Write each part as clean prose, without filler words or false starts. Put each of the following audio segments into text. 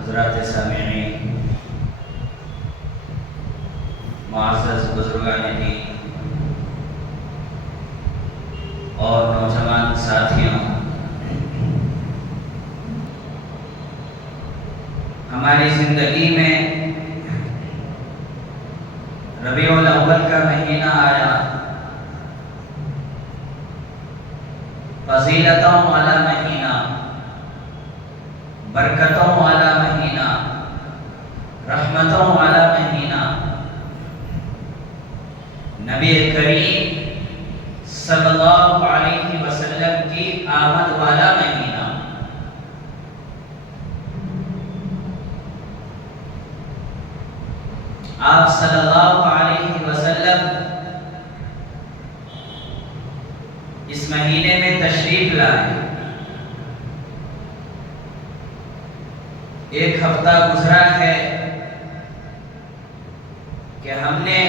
حضرات سامعین، معزز بزرگان دین اور نوجوان ساتھیوں، ہماری زندگی میں ربیع الاول کا مہینہ آیا، فضیلتوں والا مہینہ، برکتوں والا مہینہ، رحمتوں والا مہینہ، نبی کریم صلی اللہ علیہ وسلم کی آمد والا مہینہ۔ آپ صلی اللہ علیہ وسلم اس مہینے میں تشریف لائے۔ ایک ہفتہ گزرا ہے کہ ہم نے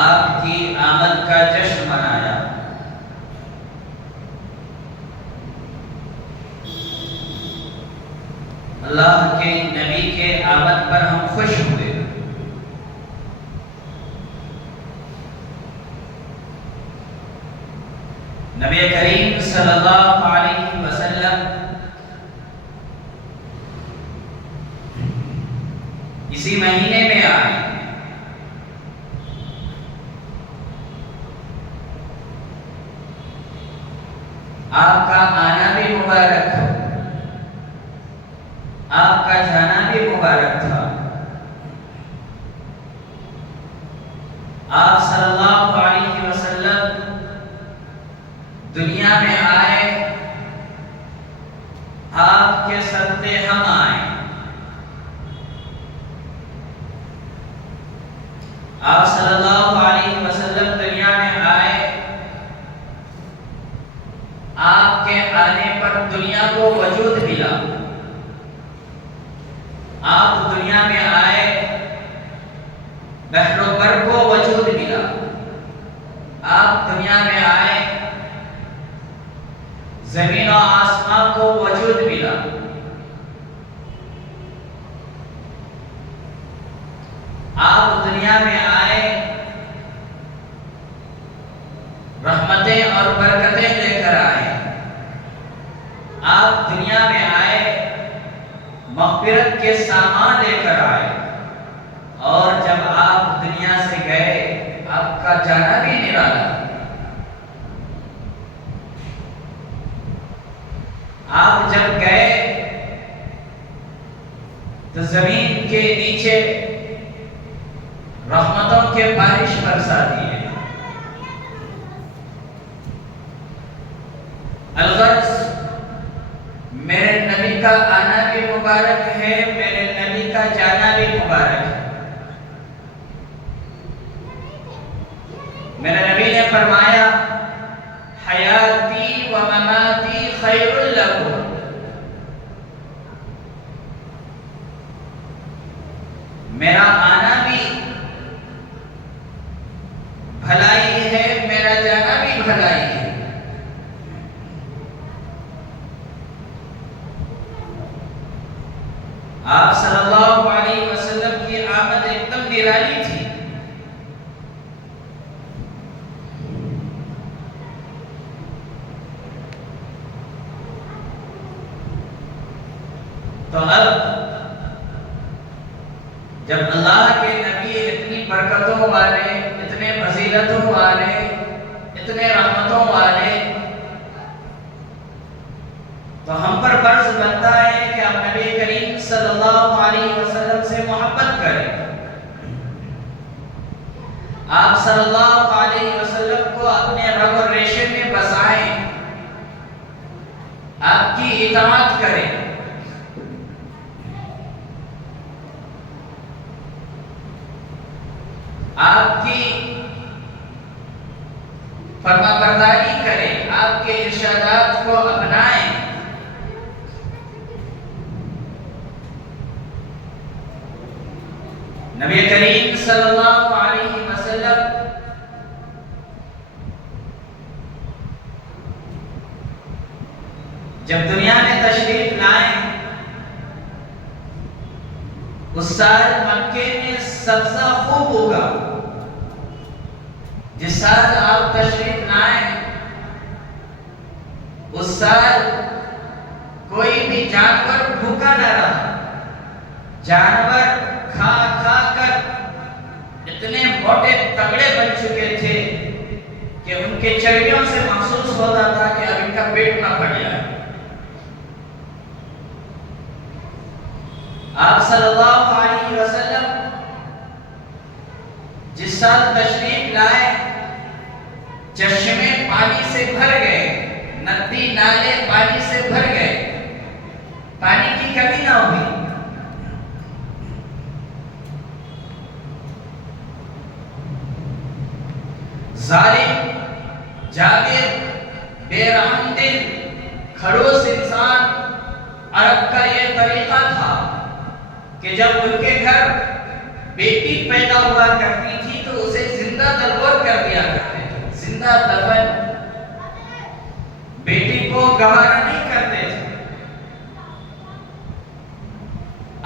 آپ کی آمد کا جشن منایا۔ اللہ کے نبی کے آمد پر ہم خوش ہوئے۔ نبی کریم صلی اللہ علیہ وسلم اسی مہینے میں آئے۔ آپ کا آنا بھی مبارک تھا، آپ کا جانا بھی مبارک تھا۔ آپ صلی اللہ علیہ وسلم دنیا میں آئے، آپ کے صدقے ہم آئے۔ آپ صلی اللہ علیہ وسلم دنیا میں آئے، آپ کے آنے پر دنیا کو وجود ملا۔ آپ دنیا میں آئے، بحر و بر کو وجود ملا۔ آپ دنیا میں آئے، زمین و آسمان کو وجود ملا۔ آپ دنیا میں آئے، رحمتیں اور برکتیں لے کر آئے۔ آپ دنیا میں آئے، مغفرت کے سامان لے کر آئے، اور جب آپ دنیا سے گئے، آپ کا جانا بھی نرالا۔ آپ جب گئے تو زمین کے نیچے رحمتوں کے بارش برسا دیے۔ الغرض میرے نبی کا آنا بھی مبارک ہے، میرے نبی کا جانا بھی مبارک ہے۔ میرے نبی نے فرمایا، حیاتی و مماتی خیر لکم۔ میرا آنا بھی بھلائی ہے، میرا جانا بھی بھلائی ہے۔ آپ صلی اللہ علیہ وسلم کی آمد ایک دم نرالی تھی۔ تو اب جب اللہ کے نبی اتنی برکتوں والے، اتنے فضیلتوں والے، اتنے رحمتوں والے، تو ہم پر فرض بنتا ہے کہ ہم نبی کریم صلی اللہ علیہ وسلم سے محبت کریں، آپ صلی اللہ علیہ وسلم کو اپنے رگ و ریشے میں بسائیں، آپ کی اطاعت کریں۔ آپ کی فرما برداری کریں، آپ کے ارشادات کو اپنائیں۔ نبی کریم صلی اللہ علیہ وسلم جب دنیا میں تشریف لائیں اس سال مکے میں سبزہ خوب ہوگا. جس سال آپ تشریف لائیں اس سال کوئی بھی جانور بھوکا نہ رہا. جانور کھا کھا کر اتنے موٹے تگڑے بن چکے تھے کہ ان کے چربیوں سے محسوس ہوتا تھا کہ اب ان کا پیٹ نہ پھٹ جائے. آپ صلی اللہ علیہ وسلم جس سال تشریف لائے چشمے پانی سے بھر گئے, ندی نالے پانی سے بھر گئے, پانی کی کمی نہ ہوئی. ظالم, جابر, بے رحم دل, کھڑوس انسان عرب کا یہ طریقہ تھا کہ جب ان کے گھر بیٹی پیدا ہوا کرتی تھی تو اسے زندہ دلور کر دیا کرتے تھے. زندہ دفن بیٹی کو گوارا نہیں کرتے تھے.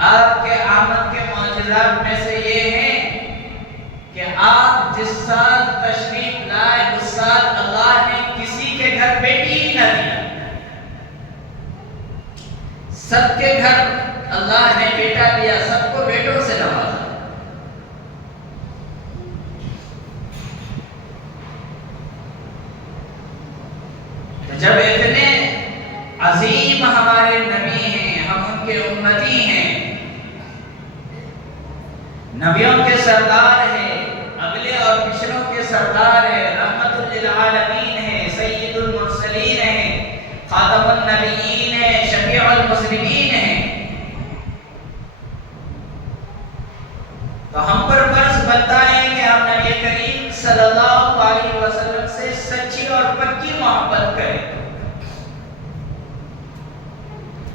آپ کے آمد کے معجزات میں سے یہ ہیں کہ آپ جس سال تشریف لائے اس سال اللہ نے کسی کے گھر بیٹی ہی نہ دیا. سب کے گھر اللہ نے بیٹا دیا, سب کو بیٹوں سے نوازا. جب اتنے عظیم ہمارے نبی ہیں, ہم ان کے امتی ہیں, نبیوں کے سردار ہیں, اگلے اور پچھلوں کے سردار ہیں, رحمت للعالمین ہیں, سید المرسلین ہیں, خاتم النبیین ہیں, شفیع المسلمین ہیں, تو ہم پر فرض بنتا ہے کہ ہم نبی کریم صلی اللہ علیہ وسلم سے سچی اور پکی محبت کریں.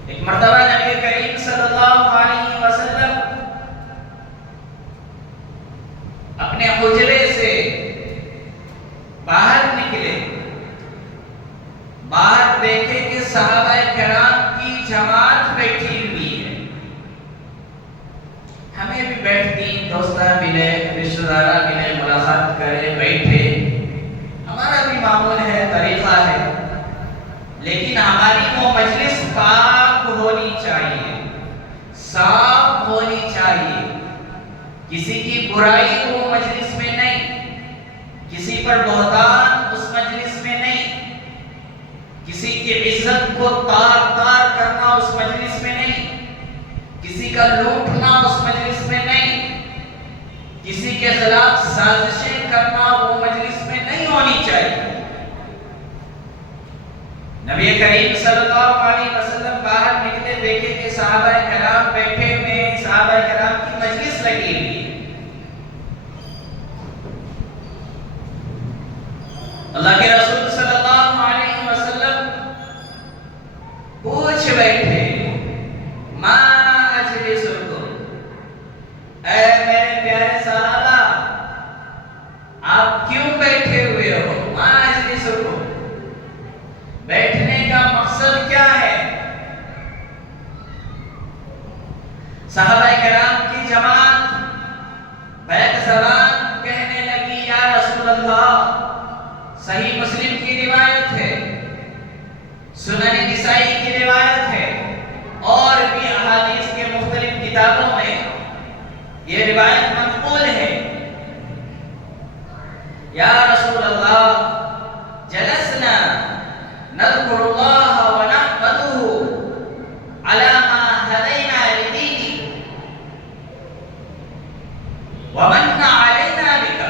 ایک مرتبہ نبی کریم صلی اللہ علیہ وسلم اپنے حجرے سے باہر نکلے, باہر دیکھے کہ صحابہ کرام کی جماعت بیٹھی ہوئی ہے. ہمیں بھی بیٹھتی, دوستاں ملے, رشتہ دارہ ملے, ملاقات کرے, بیٹھے, ہمارا بھی معمول ہے, طریقہ ہے, لیکن ہماری وہ مجلس پاک ہونی چاہیے, صاف ہونی چاہیے. کسی کی برائی وہ مجلس میں نہیں, کسی پر بہتان اس مجلس میں نہیں, کسی کی عزت کو تار تار کرنا اس مجلس میں نہیں, کسی کا لوٹنا اس مجلس میں نہیں, کسی کے خلاف سازشیں کرنا وہ مجلس میں نہیں ہونی چاہیے. نبی کریم صلی اللہ علیہ وسلم باہر نکلے, دیکھے کہ صحابہ کرام بیٹھے ہوئے ہیں, صحابہ کرام کی مجلس لگی ہوئی ہے. اللہ کے رسول صلی اللہ علیہ وسلم پوچھ بیٹھے, ما اجلسکم, اے میرے پیارے صحابہ آپ کیوں بیٹھے ہوئے ہو؟ ما اجلسکم, بیٹھنے کا مقصد کیا ہے؟ صحابہ کرام کی جماعت بیک زبان کہنے لگی, یا رسول اللہ, صحیح مسلم کی روایت ہے, سنن نسائی کی روایت ہے, اور بھی احادیث کے مختلف کتابوں میں یہ روایت منقول ہے, یا رسول اللہ جلسنا نذكر الله ونحمده على ما هدينا لدينه ومن علينا بك.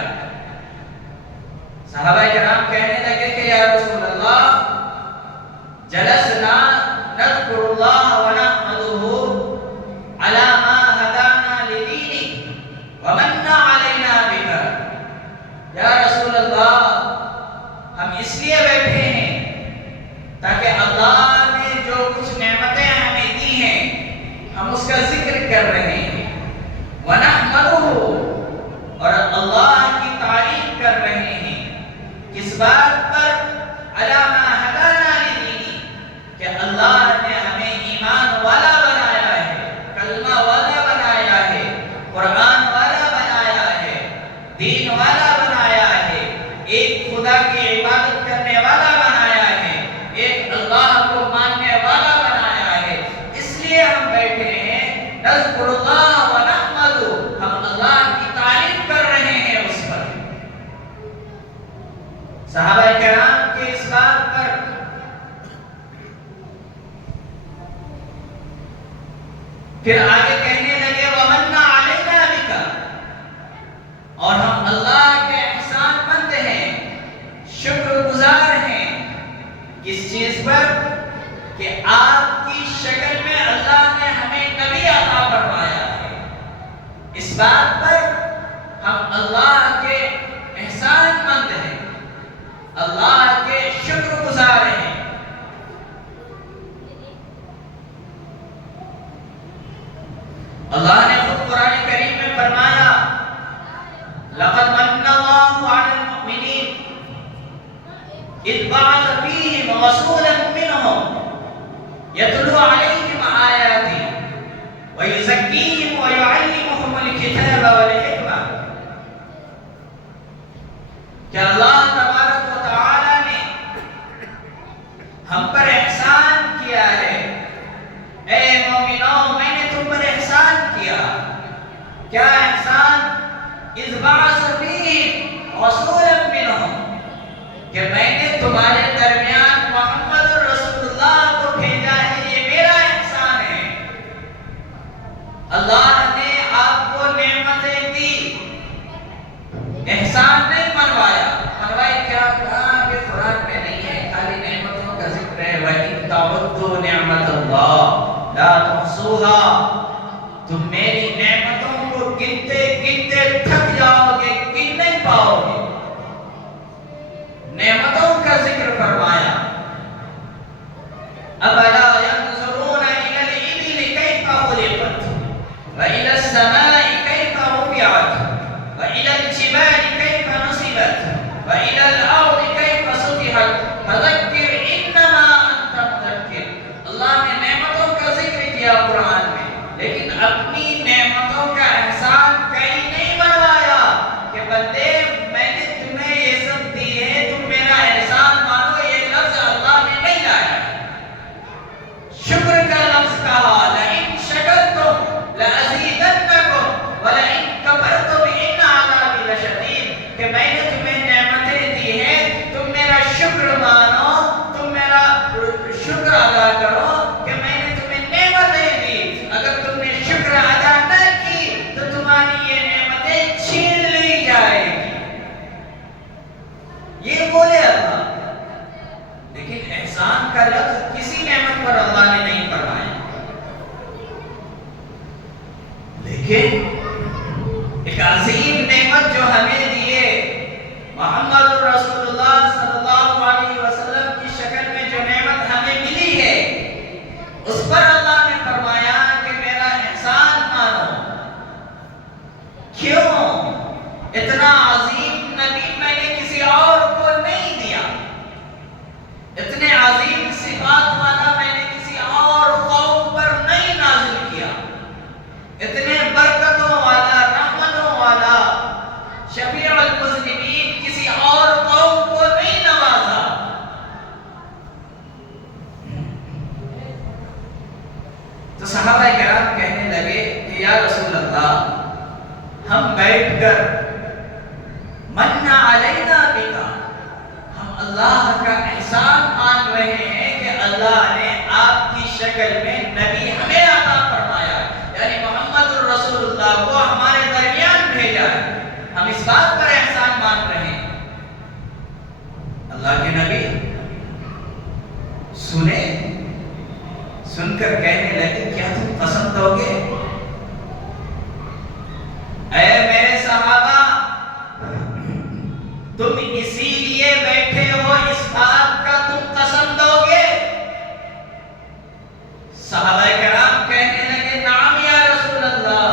صحابہ کرام کہنے لگے کہ یا رسول اللہ جلسنا نذكر الله ونحمده على ما هدانا لدينه ومن علينا بك. یا رسول اللہ ہم اس لیے بیٹھے ہیں تاکہ اللہ نے جو کچھ نعمتیں ہمیں دی ہیں ہم اس کا ذکر کر رہے ہیں, وَنَحْمَدُهُ, اور اللہ کی تعریف کر رہے ہیں. کس بات پر؟ عَلَى مَا هَدَانَا لِدِينِهِ, کہ اللہ صحابہ کرام کے اس بات پر پھر آگے کہنے لگے وَمَنَّ عَلَيْنَا بِكَ، اور ہم اللہ کے احسان مند ہیں، شکر گزار ہیں کس چیز پر کہ آپ کی شکل میں اللہ نے ہمیں نبی عطا فرمایا ہے۔ اس بات پر ہم اللہ کے احسان مند ہیں، اللہ کے شکر گزار ہیں۔ اللہ نے خود قرآن کریم میں فرمایا لَقَدْ مَنَّ اللَّهُ عَلَى الْمُؤْمِنِينَ إِذْ بَعَثَ فِيهِمْ رَسُولًا مِّنْهُمْ يَتْلُو عَلَيْهِمْ آيَاتِهِ وَيُزَكِّيهِمْ وَيُعَلِّمُهُمُ الْكِتَابَ وَالْحِكْمَةَ۔ کہ اللہ تبارک و تعالی نے ہم پر احسان کیا ہے۔ اے مومنوں، میں نے تم پر احسان کیا۔ کیا احسان؟ اذ بعث فیہم رسولا منہم، کہ میں نے تمہارے درمیان محمد رسول اللہ کو بھیجا ہے، یہ میرا احسان ہے۔ اللہ نے آپ کو نعمتیں دی، احسان نہیں منوایا۔ منوائی کیا؟ کہا کہ قرآن میں نہیں ہے، خالی نعمتوں کا ذکر ہے۔ وَإِن تَعُدُّوا نِعْمَتَ اللَّهِ لَا تُحْصُوهَا، تم میری نعمتوں کو گنتے گنتے تھک جاؤ گے، گن نہیں پاؤ گے۔ نعمتوں کا ذکر فرمایا۔ أَفَلَا يَنظُرُونَ إِلَى الْإِبِلِ كَيْفَ خُلِقَتْ وَإِلَى السَّمَاءِ كَيْفَ رُفِعَتْ وَإِلَى الْجِبَالِ كَيْفَ نُصِبَتْ وَإِلَى الْأَرْضِ كَيْفَ سُطِحَتْ فَذَكِّرْ إِنَّمَا أَنْتَ مُذَكِّرٌ۔ اللہ نے نعمتوں کا ذکر کیا قرآن میں، لیکن اپنی نعمتوں کا احسان کہیں نہیں منوایا کہ بندے میں نے تمہیں یہ سب دی ہے، تم میرا احسان مانو۔ یہ لفظ اللہ نے نہیں لایا۔ شکر کا لفظ کہا، لَئِن شَكَرْتُمْ لَأَزِيدَنَّكُمْ وَلَئِن كَفَرْتُمْ إِنَّ عَذَابِي لَشَدِيدٌ، کہ میں نے تمہیں نعمتیں دی ہیں، تم میرا شکر مانو، تم میرا شکر ادا کرو کہ میں نے تمہیں نعمتیں دی۔ اگر تم نے شکر ادا نہ کی تو تمہاری یہ نعمتیں چھین لی جائے گی۔ یہ بولے اللہ، لیکن احسان کا لفظ کسی نعمت پر اللہ نے نہیں فرمایا۔ لیکن ایک عظیم نعمت جو ہمیں دیے، محمد رسول اللہ صلی اللہ علیہ وسلم کی شکل میں جو نعمت ہمیں ملی ہے، اس پر اللہ نے فرمایا کہ میرا احسان مانو۔ کیوں؟ اتنا عظیم نبی میں نے کسی اور کو نہیں دیا، اتنے عظیم صفات والا میں نے کسی اور قوم پر نہیں نازل کیا، اتنے برکتوں والا، رحمتوں والا، شفیع المذنبین کسی اور قوم کو نہیں نوازا۔ تو صحابہ کرام کہنے لگے کہ یا رسول اللہ، ہم بیٹھ کر مَنَّ عَلَيْنَا بِكَ، ہم اللہ کا احسان مان رہے ہیں کہ اللہ نے آپ کی شکل میں نبی ہمیں عطا فرمایا، یعنی محمد الرسول اللہ کو ہمارے درمیان بھیجا ہے۔ ہم اس بات پر احسان مان رہے ہیں۔ اللہ کے نبی سنے، سن کر کہنے لگے کیا تم قسم دو گے؟ اے میرے صحابہ، تم اسی لیے بیٹھے ہو، اس بات کا تم قسم دو گے؟ صحابہ کرام کہنے لگے نعم یا رسول اللہ۔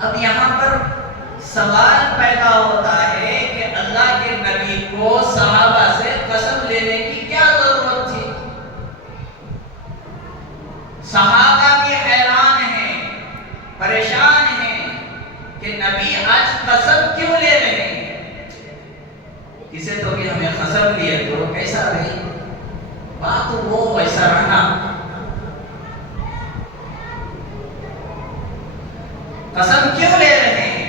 اب یہاں پر سوال پیدا ہوتا ہے کہ اللہ کے نبی کو صحابہ سے قسم لینے کی کیا ضرورت تھی؟ صحابہ بھی حیران ہیں، پریشان ہیں کہ نبی آج قسم کیوں لے رہے ہیں؟ کسے تو کہ ہمیں قسم لیے تو کیسا رہی بات، وہ ویسا رہنا۔ قسم کیوں لے رہے ہیں؟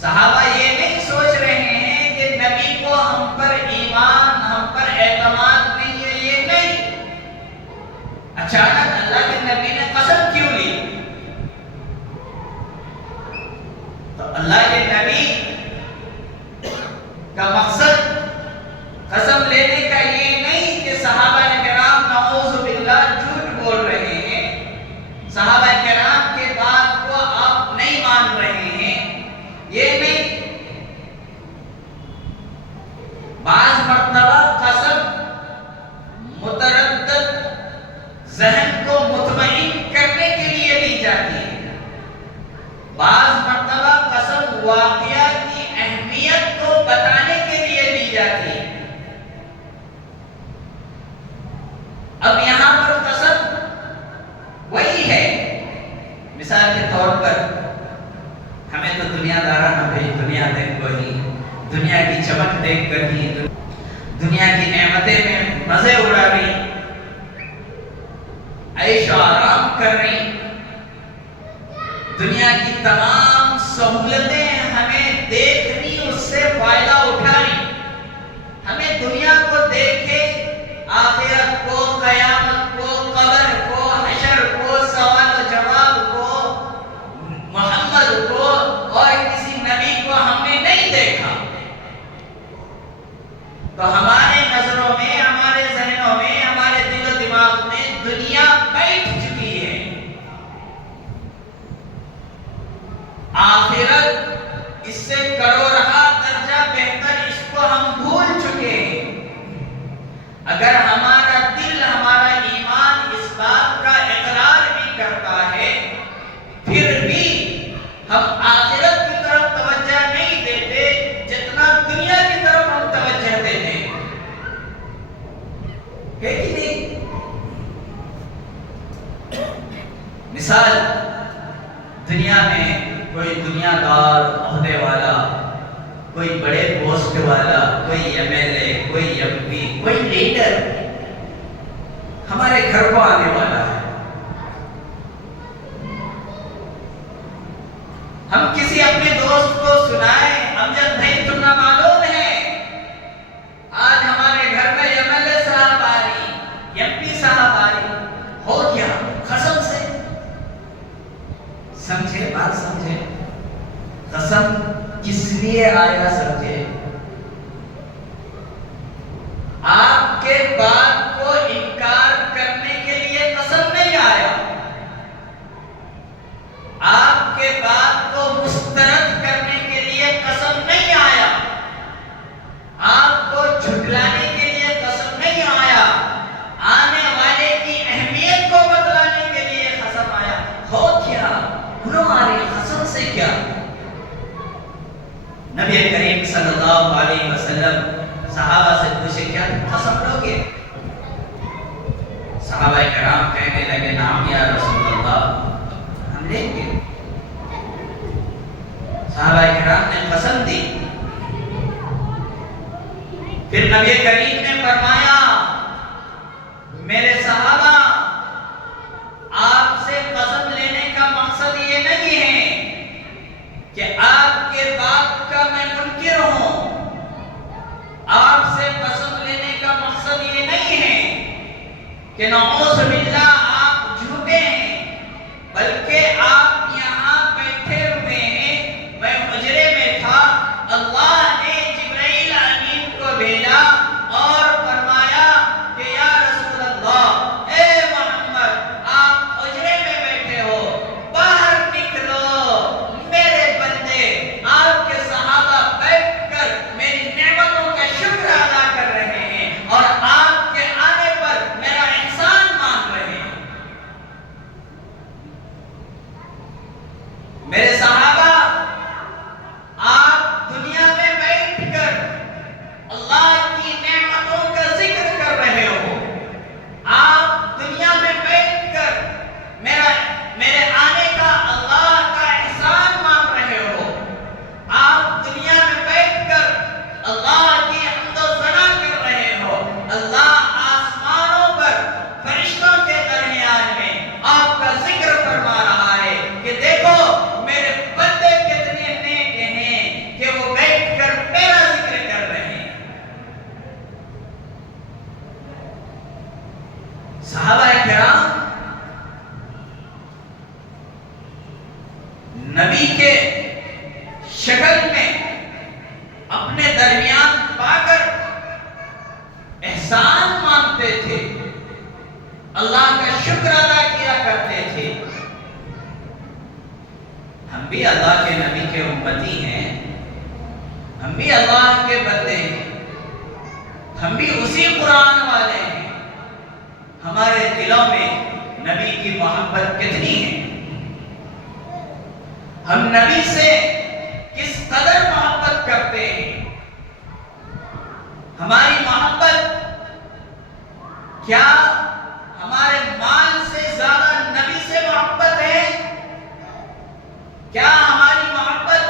صحابہ یہ نہیں دیکھ کر ہی دنیا کی نعمتیں میں مزے اڑا رہی، عیش و آرام کر رہی، دنیا کی تمام سہولتیں ہمیں دیکھ رہی، اس سے فائدہ اٹھا رہی۔ ہمیں دنیا کو دیکھے آخرت کو، قیامت کو، قبر کو، حشر کو، سوال و جواب کو، محمد کو اور کسی نبی کو ہم نے نہیں دیکھا، تو ہمارے نظروں میں، ہمارے ذہنوں میں، ہمارے دل و دماغ میں دنیا بیٹھ چکی ہے۔ آخرت اس سے کروڑہا درجہ بہتر، اس کو ہم بھول چکے ہیں۔ اگر ہمارا دل، ہمارا ایمان اس بات کا اقرار بھی کرتا ہے، پھر بھی ہم آخرت کی طرف توجہ نہیں دیتے جتنا دنیا کی طرف ہم توجہ دیتے ہیں، ہے کہ نہیں؟ مثال، دنیا میں کوئی دنیا دار عہدے والا، کوئی بڑے پوسٹ والا، کوئی ایم ایل اے، کوئی ایم پی، کوئی لیڈر ہمارے گھر کو آنے والا ہے۔ ہم کسی اپنے دوست کو سنائیں، امجد بھائی تمہیں معلوم ہے آج ہمارے گھر میں ایم ایل اے صاحب آ رہی، ایم پی صاحب آ رہی، ہو گیا قسم سے؟ سمجھے بات، سمجھے قسم کس لیے آیا؟ سمجھے آپ کے بات کو انکار کرنے کے لیے قسم نہیں آیا، آپ کے بات کو مسترد کرنے کے لیے قسم نہیں آیا، آپ کو جھٹلانے کے لیے قسم نہیں آیا، آنے والے کی اہمیت کو بتلانے کے لیے قسم آیا۔ ہو کیا؟ ہماری قسم سے کیا؟ نبی کریم صلی اللہ علیہ وسلم صحابہ سے پوچھے کیا قسم لو گے؟ صحابہ کرام کہنے لگے نعم یا رسول اللہ، ہم لیں گے۔ صحابہ کرام نے قسم دی۔ پھر نبی کریم نے فرمایا میرے صحابہ، آپ سے قسم لینے کا مقصد یہ نہیں ہے کہ آپ کے بات کا میں منکر ہوں، آپ سے قسم لینے کا مقصد یہ نہیں ہے کہ نعوذ باللہ آپ جھوٹے ہیں، بلکہ آپ یہاں بیٹھے ہوئے ہیں، میں حجرے میں تھا، اللہ نے جبرائیل امین کو بھیجا اور فرمایا کہ یا رسول اللہ، اے محمد، آپ حجرے میں بیٹھے ہو، باہر نکلو، میرے بندے، آپ کے صحابہ بیٹھ کر میری نعمتوں کا شکر ادا کر رہے ہیں اور آپ کے آنے پر میرا احسان مان رہے ہیں۔ میرے صحابہ، آپ دنیا میں بیٹھ کر اللہ کی نعمتوں کا ذکر کر رہے ہو، آپ دنیا میں بیٹھ کر میرے آنے کا اللہ کا احسان مان رہے ہو، آپ دنیا میں بیٹھ کر اللہ کی حمد و ثنا کر رہے ہو، اللہ آسمانوں پر فرشتوں کے درمیان میں آپ کا ذکر فرما رہا ہے کہ دیکھو میرے بندے کتنے نیک ہیں کہ وہ بیٹھ کر میرا ذکر کر رہے ہیں۔ صحابہ کرام نبی کے شکل میں اپنے درمیان پا کر احسان مانتے تھے، اللہ کا شکر ادا کیا کرتے تھے۔ ہم بھی اللہ کے نبی کے امتی ہیں، ہم بھی اللہ کے بندے ہیں، ہم بھی اسی قرآن والے ہیں، ہمارے دلوں میں نبی کی محبت کتنی ہے، ہم نبی سے کس قدر محبت کرتے ہیں، ہماری محبت کیا ہمارے مال سے زیادہ نبی سے محبت ہے؟ کیا ہماری محبت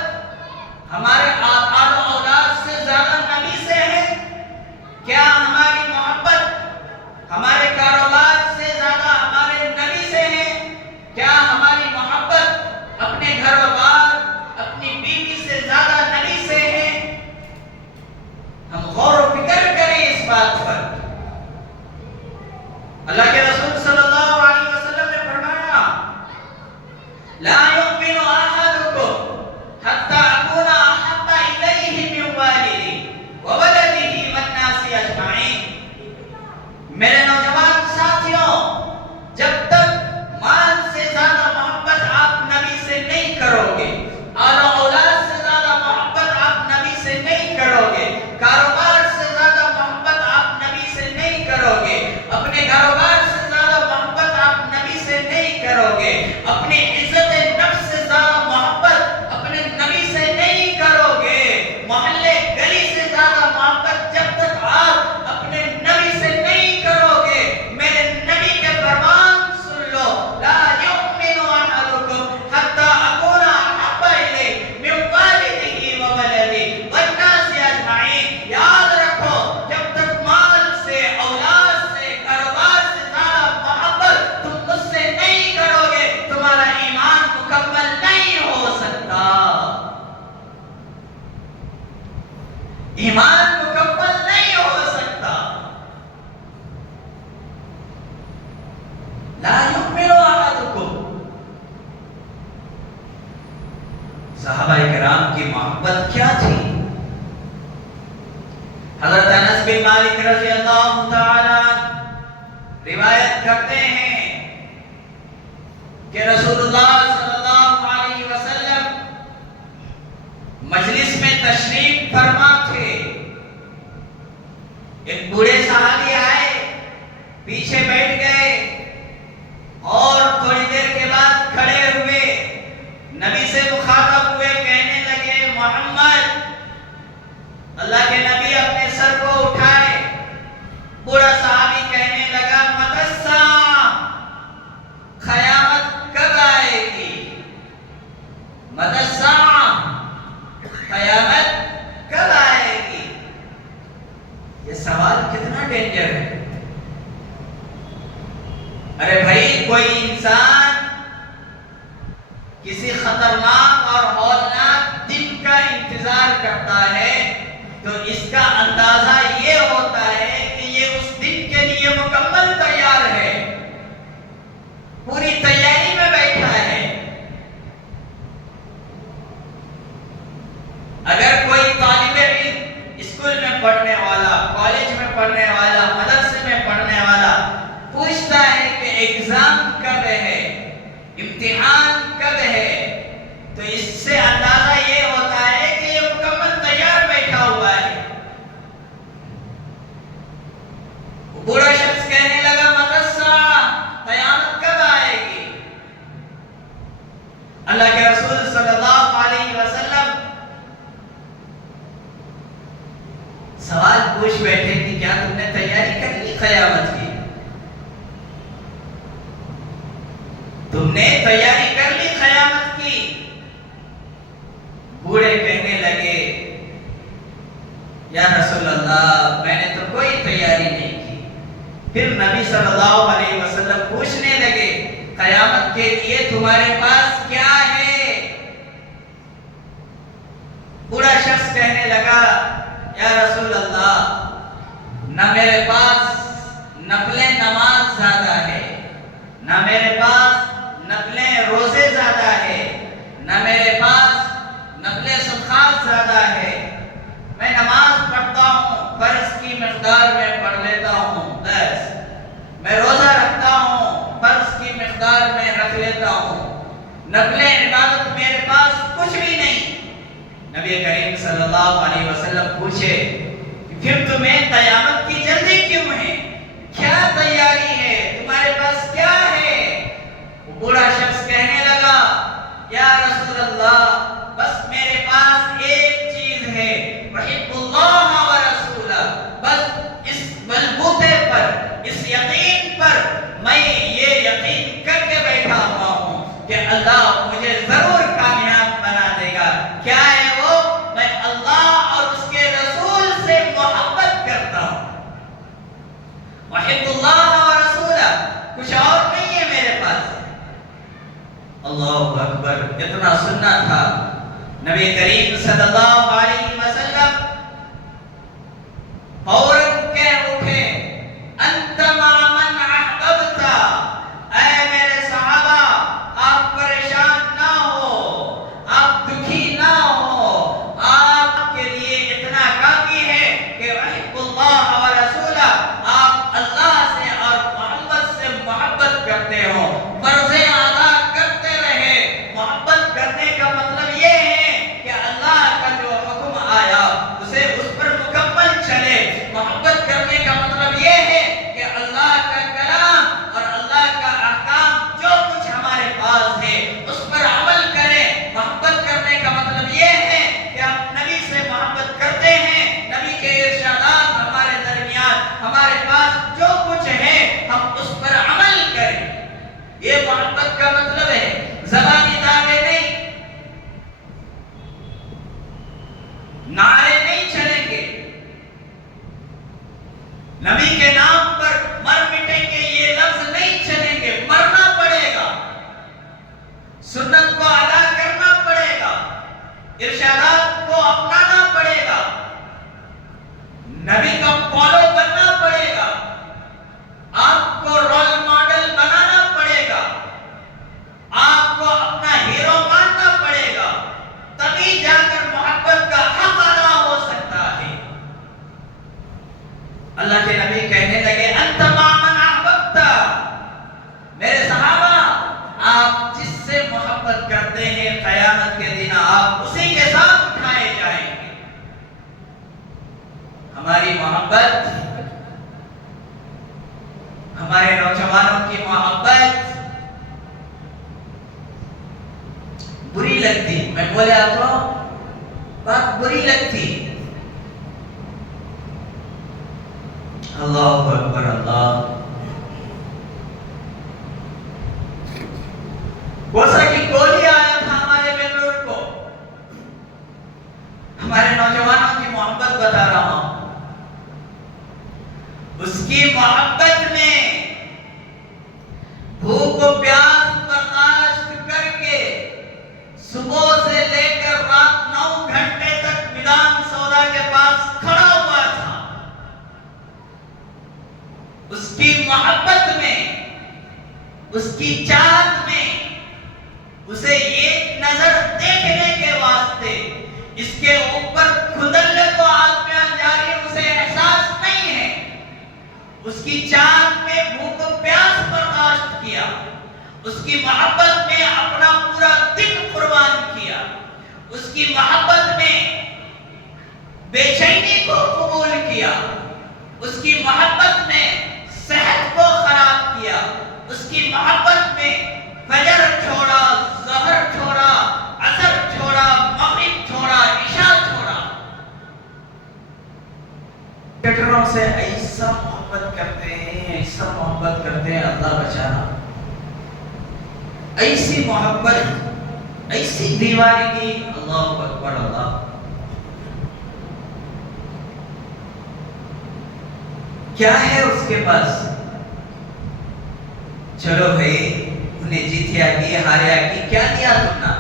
ہمارے آل اولاد سے زیادہ نبی سے کی محبت کیا تھی؟ حضرت انس بن مالک رضی اللہ تعالی روایت کرتے ہیں کہ رسول اللہ صلی اللہ علیہ وسلم مجلس میں تشریف فرما تھے. ایک بوڑھے صحابی آئے، پیچھے بیٹھ گئے اور تھوڑی دیر کے بعد کھڑے ہوئے، نبی سے مخاطب ہوئے، کہنے لگے محمد. اللہ کے نبی اپنے سر کو اٹھائے. بوڑھا صحابی کہنے لگا متی الساعہ، قیامت کب آئے گی؟ متی الساعہ، قیامت کب آئے گی؟ یہ سوال کتنا ڈینجر ہے. ارے بھائی، کوئی انسان کسی خطرناک اور ہولناک دن کا انتظار کرتا ہے تو اس کا اندازہ یہ ہوتا ہے کہ یہ اس دن کے لیے مکمل تیار ہے، پوری تیاری میں بیٹھا ہے. اگر کوئی طالب علم اسکول میں پڑھنے والا، کالج میں پڑھنے والا، مدرسے میں پڑھنے والا پوچھتا ہے کہ ایگزام کب ہے، امتحان کب ہے، تو اس سے اندازہ یہ ہوتا ہے کہ یہ مکمل تیار بیٹھا ہوا ہے. بوڑھا شخص کہنے لگا متی الساعہ، قیامت کب آئے گی؟ اللہ کے رسول صلی اللہ علیہ وسلم سوال پوچھ بیٹھے کہ کیا تم نے تیاری کر لی قیامت کی؟ تم نے تیاری کر لی قیامت کی؟ بوڑھے کہنے لگے یا رسول اللہ، میں نے تو کوئی تیاری نہیں کی. پھر نبی صلی اللہ علیہ وسلم پوچھنے لگے قیامت کے لیے تمہارے پاس کیا ہے؟ بوڑھا شخص کہنے لگا یا رسول اللہ، نہ میرے پاس نفل نماز زیادہ ہے، نہ میرے پاس نفل روزے زیادہ ہے، نہ میرے پاس نفل صدقات زیادہ ہے. میں نماز پڑھتا ہوں، فرض کی مقدار میں پڑھ لیتا ہوں بس. میں روزہ رکھتا ہوں، فرض کی مقدار میں رکھ لیتا ہوں. نفل عبادت میرے پاس کچھ بھی نہیں. نبی کریم صلی اللہ علیہ وسلم پوچھے پھر تمہیں قیامت کی جلدی کیوں ہے؟ کیا تیاری ہے؟ تمہارے پاس کیا ہے؟ بوڑھا شخص کہنے لگا یا رسول اللہ، بس میرے پاس ایک چیز ہے، احب اللہ و رسولہ. بس اس بلبوتے پر، اس یقین پر میں یہ یقین کر کے بیٹھا ہوا ہوں کہ اللہ مجھے ضرور کامیاب بنا دے گا. کیا ہے وہ؟ میں اللہ اور اس کے رسول سے محبت کرتا ہوں. احب اللہ و رسولہ، کچھ اور نہیں ہے میرے پاس. اللہ اکبر. اتنا سننا تھا. نبی کریم صلی اللہ علیہ وسلم فوراً کہہ اٹھے انت مع من احببت. اے میرے صحابہ، آپ پریشان نہ ہو، آپ دکھی نہ ہو. آپ کے لیے اتنا کافی ہے کہ احب اللہ و رسولہ، آپ اللہ سے اور محمد سے محبت کرتے ہو، فرضیں ادا کرتے رہے. محبت کرنے کا مطلب یہ ہے کہ اللہ کا جو حکم آیا اسے اس پر مکمل چلے. محبت کرنے کا مطلب یہ ہے کہ اللہ کا کلام اور اللہ کا احکام جو کچھ ہمارے پاس ہے اس پر عمل کریں. محبت کرنے کا مطلب یہ ہے کہ ہم نبی سے محبت کرتے ہیں، نبی کے ارشادات ہمارے درمیان، ہمارے پاس جو کچھ ہے ہم اس پر عمل کریں. یہ محبت کا مطلب ہے. زبانی دعوے نہیں، نعرے نہیں چلیں گے، نبی کے نام پر مر مٹیں گے یہ لفظ نہیں چلیں گے. مرنا پڑے گا، سنت کو ادا کرنا پڑے گا، ارشادات کو اپنانا پڑے گا، نبی کا فالو کرنا پڑے گا، آپ کو رول ماڈل بنانا پڑے گا، آپ کو اپنا ہیرو ماننا پڑے گا. تبھی جا کر کہنے لگے انت مع من احببت، میرے صحابہ آپ جس سے محبت کرتے ہیں قیامت کے دن آپ اسی کے ساتھ اٹھائے جائیں گے۔ ہماری محبت، ہمارے نوجوانوں کی محبت بری لگتی، میں بولے آپ کو بات بری لگتی۔ اللہ اکبر اللہ، کوسا کی گولی آیا تھا ہمارے بنگلور کو، ہمارے نوجوانوں کی محبت بتا رہا ہوں، اس کی محبت میں بھوک و پیاس برداشت کر کے صبح سے لے کر رات 9 گھنٹے تک میدان سودا کے پاس کھڑا ہوا تھا۔ اس کی محبت میں، اس کی چاہت میں، اسے ایک نظر دیکھنے کے واسطے اس کے اوپر کھدلنے کو آسمان جاری اسے احساس نہیں ہے۔ اس کی چاہت میں بھوک و پیاس برداشت کیا، اس کی محبت میں اپنا پورا دن قربان کیا، اس کی محبت میں بے چینی کو قبول کیا، اس کی محبت میں صحت کو خراب کیا، اس کی محبت میں فجر چھوڑا، ظہر چھوڑا، عصر چھوڑا، مغرب چھوڑا، عشاء چھوڑا۔ کرکٹروں سے ایسا محبت کرتے ہیں، ایسا محبت کرتے ہیں، اللہ بچانا، ایسی محبت، ایسی دیوانگی، اللہ اکبر اللہ۔ کیا ہے اس کے پاس؟ چلو بھائی، انہیں جیتیا کی، ہاریا کی، کیا دیا تم نے؟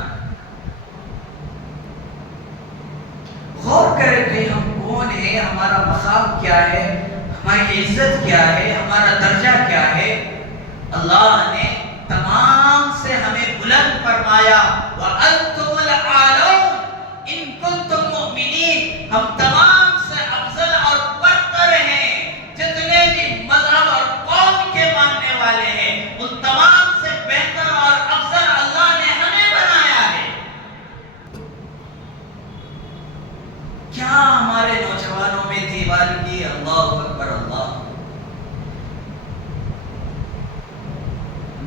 غور کرے بھائی ہم کون ہیں، ہمارا مقام کیا ہے، ہماری عزت کیا ہے، ہمارا درجہ کیا ہے۔ اللہ نے تمام سے ہمیں بلند فرمایا وَأَنْتُمُ الْأَعْلَوْنَ إِن كُنتُم مُؤْمِنِينَ، ہم تمام سے افضل اور برتر ہیں، جتنے بھی مذہب اور قوم کے ماننے والے ہیں ان تمام سے بہتر اور افضل اللہ نے ہمیں بنایا ہے۔ کیا ہمارے نوجوانوں میں دیوانگی، اللہ اکبر اللہ۔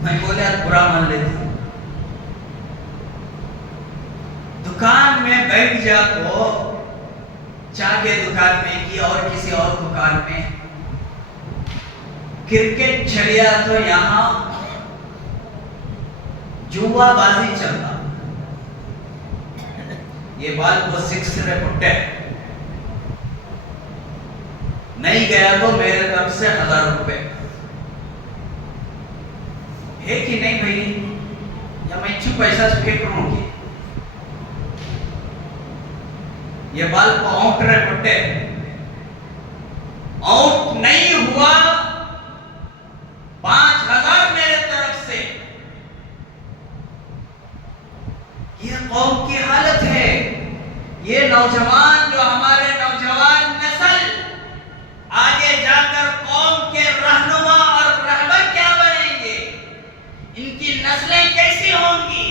میں بولے برا مان لیتی ہوں، دکان میں بیٹھ جا کو، چاہ کے دکان میں کی اور کسی اور دکان میں کرکٹ چلیا تو یہاں جوا بازی چلتا، یہ بال کو 6 نے پٹے، نہیں گیا تو میرے طرف سے 1000 روپے ہے کہ نہیں بھائی، یا میں چھو پیسہ پھینک رہا ہوں کہ یہ بال کو آؤٹ رے پٹے، آؤٹ نہیں ہوا 5000 میرے طرف سے۔ یہ قوم کی حالت ہے، یہ نوجوان جو ہمارے نوجوان نسل آگے جا کر قوم کے رہنما اور رہبر کیا بنیں گے، ان کی نسلیں کیسی ہوں گی؟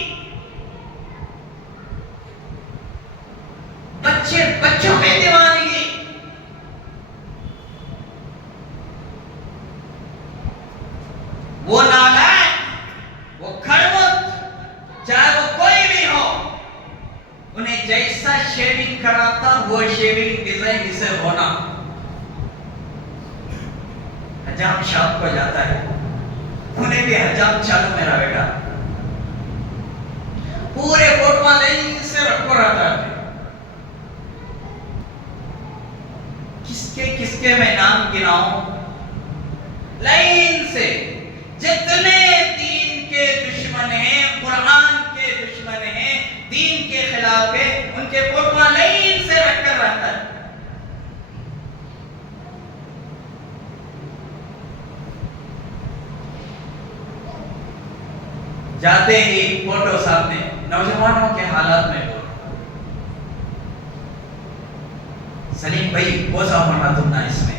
بچوں میں دیوانگی، وہ نالائق، وہ کھڑبت، چاہے وہ کوئی بھی ہو، انہیں جیسا شیونگ کراتا وہ شیونگ ڈیزائن اسے ہونا۔ حجام شام کو جاتا ہے، انہیں بھی حجام چالو میرا بیٹا، پورے فوٹوان لائن سے رکھو رہتا ہے۔ کس کے میں نام گناؤں لائن سے، جتنے دین کے دشمن ہیں، قرآن کے دشمن ہیں، دین کے خلاف ہیں، ان کے فوٹوان لائن سے رکھ کر رہتا ہے۔ جاتے ہی فوٹو سامنے، نوجوانوں کے حالات میں بول سلیم بھائی کوسا ہونا تم نا اس میں،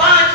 5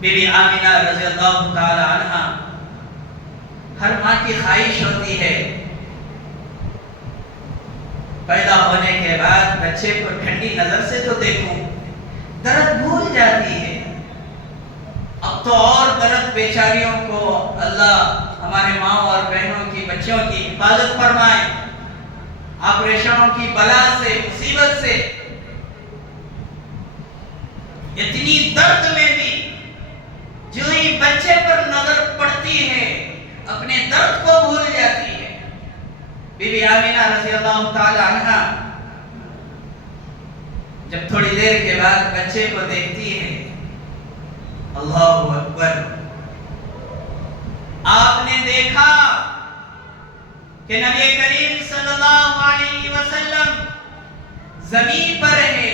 بی بی آمینہ رضی اللہ تعالی عنہ، ہر ماں کی خواہش ہوتی ہے پیدا ہونے کے بعد بچے کو ٹھنڈی نظر سے تو دیکھوں، درد بھول جاتی ہے۔ اب تو اور درد بیچاریوں کو اللہ ہمارے ماں اور بہنوں کی بچوں کی حفاظت فرمائے آپریشنوں کی بلا سے، مصیبت سے۔ اتنی درد میں بھی جو ہی بچے پر نظر پڑتی ہے اپنے درد کو بھول جاتی ہے۔ بی بی آمینہ رضی اللہ تعالی عنہ جب تھوڑی دیر کے بعد بچے کو دیکھتی ہے، اللہ اکبر، آپ نے دیکھا کہ نبی کریم صلی اللہ علیہ وسلم زمین پر ہے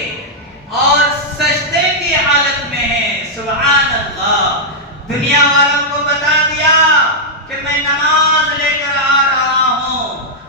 اور سجدے کی حالت میں ہے۔ سبحان اللہ، دنیا والوں کو بتا دیا کہ میں نماز لے کر آ رہا ہوں،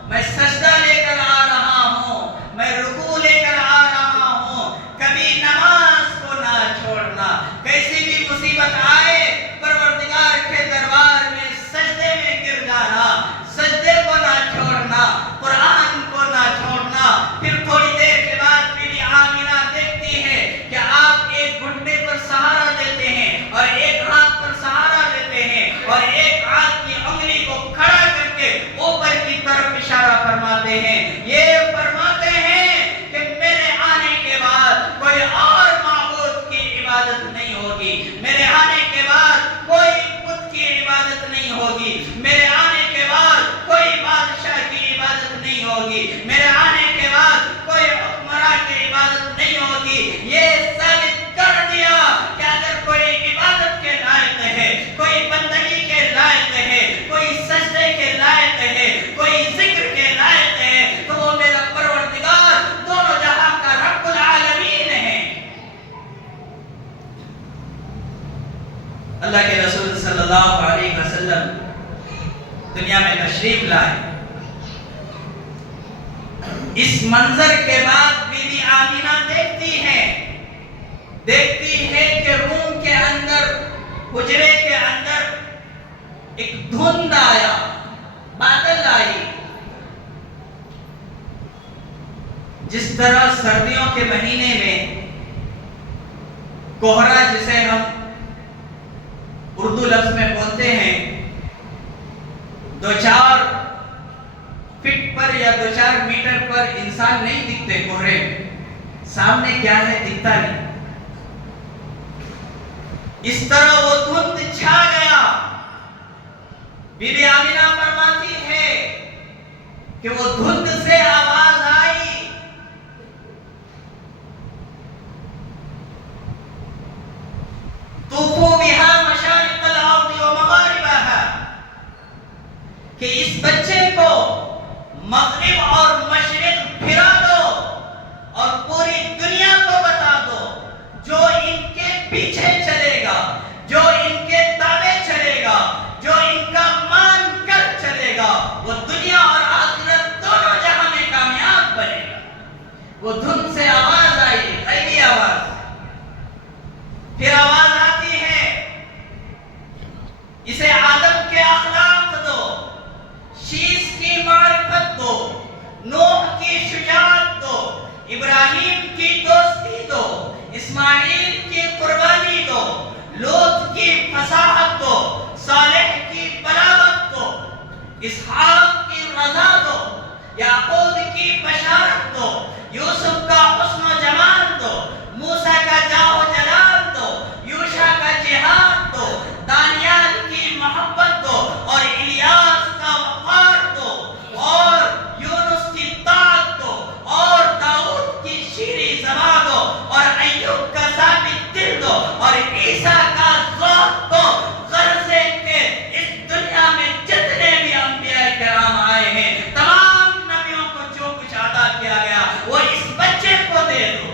میں سجدہ لے کر آ رہا ہوں، میں رکوع لے کر آ رہا ہوں۔ کبھی نماز کو نہ چھوڑنا، کیسی بھی مصیبت آئے پروردگار کے دربار میں سجدے میں گر جانا، سجدے کو نہ چھوڑنا، قرآن کو نہ چھوڑنا۔ پھر تھوڑی دیر کے بعد بی بی آمینہ دیکھتی ہے کہ آپ ایک گھٹنے پر سہارا دیتے ہیں اور ایک ہاتھ پر سہارا دیتے ہیں اور ایک ہاتھ کی انگلی کو کھڑا کر کے اوپر کی طرف اشارہ فرماتے ہیں۔ یہ فرماتے ہیں کہ میرے آنے کے بعد کوئی اور معبود کی عبادت نہیں ہوگی، میرے آنے کے بعد کوئی بت کی عبادت نہیں ہوگی، میرے آنے کے بعد کوئی بادشاہ کی عبادت نہیں ہوگی، میرے آنے کے بعد کوئی حکمراں کی عبادت نہیں ہوگی۔ یہ ثابت کر دیا کہ اگر کوئی عبادت کے لائق ہے، کوئی بندگی کے لائق ہے، کوئی سجدے کے لائق ہے، کوئی ذکر کے لائق ہے، تو وہ میرا پروردگار دونوں جہاں کا رب العالمین ہے۔ اللہ کے رسول صلی اللہ علیہ وسلم دنیا میں تشریف لائے۔ اس منظر کے بعد بی بی آمینہ دیکھتی ہے کہ روم کے اندر، حجرے کے اندر ایک دھند آیا، بادل آئی، جس طرح سردیوں کے مہینے میں کوہرا، جسے ہم اردو لفظ میں بولتے ہیں، 2-4 فٹ پر یا 2-4 میٹر پر انسان نہیں دکھتے کوہرے میں، سامنے کیا ہے دکھتا نہیں، اس طرح وہ دھند چھا گیا۔ بی بی آمینہ فرماتی ہے کہ وہ دھند سے آواز آئی، طوفوا بها مشارق الارض ومغاربها، کہ اس بچے کو مغرب اور مشرق پھرا دو اور پوری دنیا کو بتا دو، جو ان کے پیچھے چلے گا، جو ان کے تابع چلے گا، جو ان کا مان کر چلے گا، وہ دنیا اور آخرت دونوں جہاں میں کامیاب بنے گا۔ وہ دھند سے آواز آئی، غیبی آواز۔ پھر آواز آتی ہے، اسے آدم کے اخلاق دو، شیش کی معرفت دو، نوح کی شجاعت دو، ابراہیم کی دوستی دو، اسماعیل کی قربانی دو، لوط کی فصاحت دو، صالح کی بلاغت دو، اسحاق کی رضا دو، یعقوب کی بشارت دو، یوسف کا حسن و جمال دو، موسیٰ کا جاہ و جلال دو، یوشع کا جہاد دو، دانیال کی محبت دو، اور الیاس کا وقار دو، اور یونس کی طاعت دو، اور داؤد کی شیریں زبان دو، اور ایوب کا ثابت دل دو، اور عیسیٰ کا ذوق دو۔ غرض ہے کہ اس دنیا میں جتنے بھی انبیاء کرام آئے ہیں، تمام نبیوں کو جو کچھ عطا کیا گیا وہ اس بچے کو دے دو۔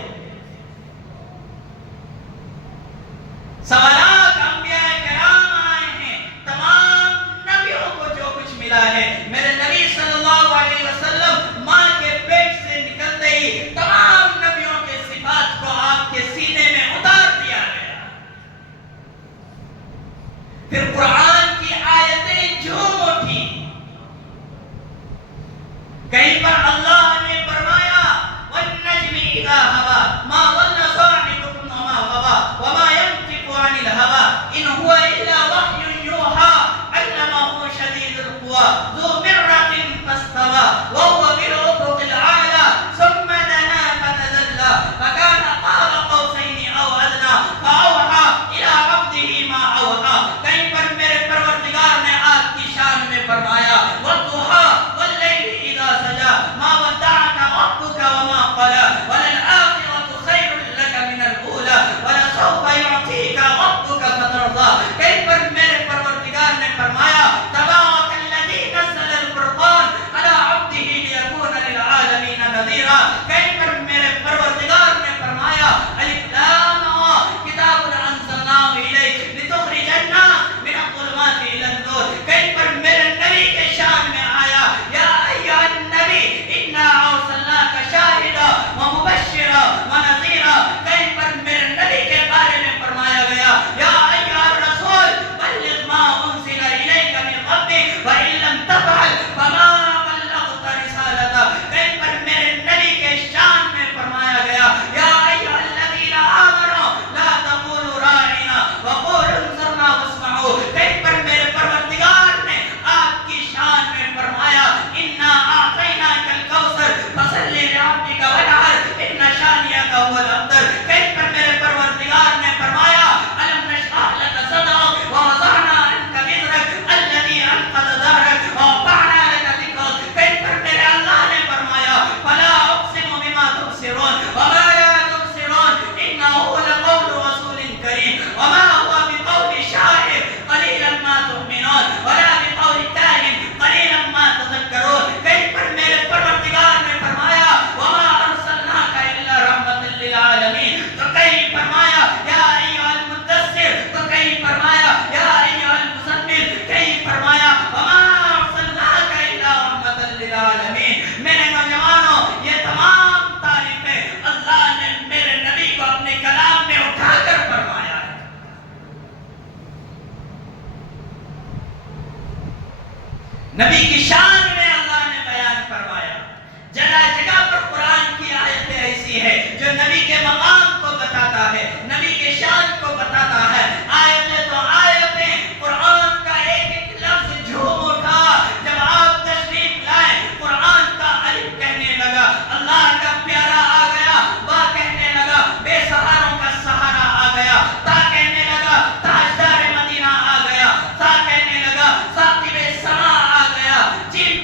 اللہ نے فرمایا والنجم اذا ہوا ما ضل صاحبكم وما غوى وما ينطق عن الهوى ان هو الا وحي يوحى علمه شديد القوى ذو مرة فاستوى وهو بالافق الاعلى ثم دنا فتدلى فكان قاب قوسين او ادنى فاوحى الى عبده ما اوحى. کہیں پر میرے پروردگار نے آج کی شان میں فرمایا والضحى والليل اذا سجى ما ودعك ربك وما قلى وللآخرة خير لك من الاولى ولسوف يعطيك ربك فترضى. کہیں پر میرے پروردگار نے فرمایا تبارك الذي نزل الفرقان على عبده ليكون للعالمين نذيرا. کہیں پر میرے پروردگار نے فرمایا الف لام را کتاب انزلناه اليك لتخرج الناس من الظلمات الى النور. کہیں پر میرے نبی کے شان میں آیا یا ایھا النبی انا ارسلناک شاہدا ومبشرا ونذیرا. کہیں پر میرے نبی کے بارے میں فرمایا گیا یا ایھا الرسول بلغ ما انزل الیک من ربک وان لم تفعل فما بلغت رسالته. کہیں پر میرے نبی کے شان میں فرمایا گیا یا ایھا الذین آمنوا لا تقولوا راعنا وقولوا انظرنا واسمعوا. کہیں پر میرے پروردگار نے آپ کی شان میں فرمایا انا اعطیناک الکوثر فصل لربک وانحر ان شانئک هو الابتر. کہیں پر میرے پروردگار نے فرمایا الم نشرح لک صدرک ووضعنا عنک وزرک الذی انقض ظہرک ورفعنا لک ذکرک. کہیں پر میرے اللہ نے فرمایا فلا اقسم بما تبصرون وما لا تبصرون انه لقول رسول کریم وما هو بقول شاعر قلیلا ما تؤمنون ولا بقول کاہن قلیلا ما تذکرون. کہیں پر میرے پروردگار نے فرمایا وما ارسلناک الا رحمۃ للعالمین. تو کہیں فرمایا یا ایھا المدثر. تو کہیں فرمایا یا ایھا المزمل. کہیں فرمایا وما ارسلناک الا رحمۃ للعالمین. میرے نوجوانوں یہ تمام تعریفیں اللہ نے میرے نبی کو اپنے کلام میں اٹھا کر فرمایا ہے. نبی کی شان میں اللہ نے بیان فرمایا. جگہ جگہ پر قرآن کی آیتیں ایسی ہے جو نبی کے مقام کو بتاتا ہے, نبی کے شان کو بتاتا ہے. آیتیں تو آیتیں, قرآن کا ایک ایک لفظ جھوم اٹھا. جب آپ تشریف لائے قرآن کا الف کہنے لگا, اللہ کا پیارا آ گیا, با کہنے لگا, بے سہاروں کا سہارا آ گیا, تا کہنے لگا, تاجدار مدینہ آ گیا, تا کہنے لگا, ساقب سما آ گیا, جیم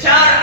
4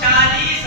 40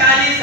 40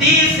30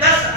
10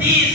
30,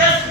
10